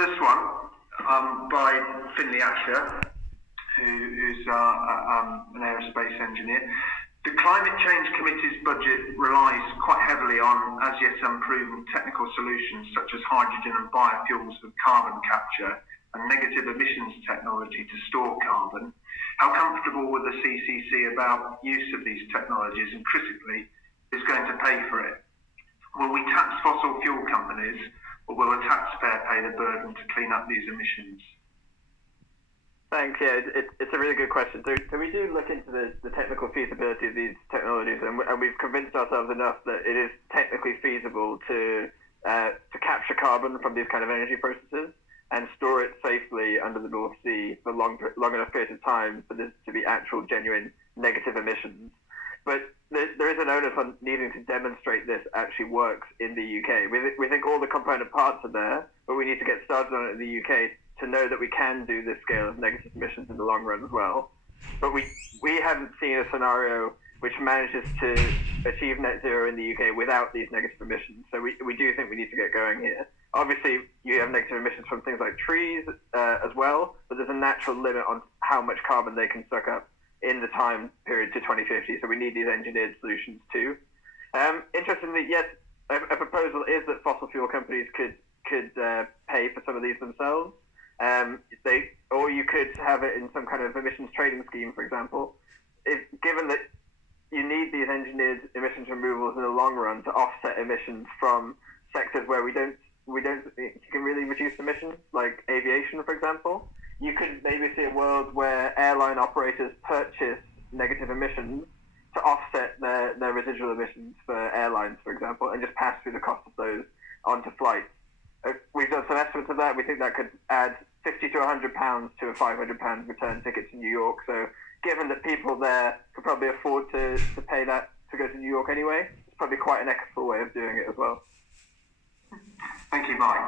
first one by Finley Asher, who's an aerospace engineer. The Climate Change Committee's budget relies quite heavily on as yet unproven technical solutions such as hydrogen and biofuels for carbon capture and negative emissions technology to store carbon. How comfortable with the CCC about use of these technologies, and critically, is going to pay for it? Will we tax fossil fuel companies, or will the taxpayer pay the burden to clean up these emissions? Thanks. Yeah, it's a really good question. So we do look into the technical feasibility of these technologies, and we've convinced ourselves enough that it is technically feasible to capture carbon from these kind of energy processes and store it safely under the North Sea for long enough period of time for this to be actual, genuine negative emissions. But there is an onus on needing to demonstrate this actually works in the UK. We think all the component parts are there, but we need to get started on it in the UK to know that we can do this scale of negative emissions in the long run as well. But we haven't seen a scenario which manages to achieve net zero in the UK without these negative emissions. So we do think we need to get going here. Obviously, you have negative emissions from things like trees as well, but there's a natural limit on how much carbon they can suck up in the time period to 2050. So we need these engineered solutions too. Interestingly, yes, a proposal is that fossil fuel companies could pay for some of these themselves. Or you could have it in some kind of emissions trading scheme, for example. Given that you need these engineered emissions removals in the long run to offset emissions from sectors where you can really reduce emissions, like aviation, for example. You could maybe see a world where airline operators purchase negative emissions to offset their residual emissions for airlines, for example, and just pass through the cost of those onto flights. We've done some estimates of that. We think that could add £50 to £100 to a £500 return ticket to New York. So given that people there could probably afford to pay that to go to New York anyway, it's probably quite an ethical way of doing it as well. Thank you, Mike.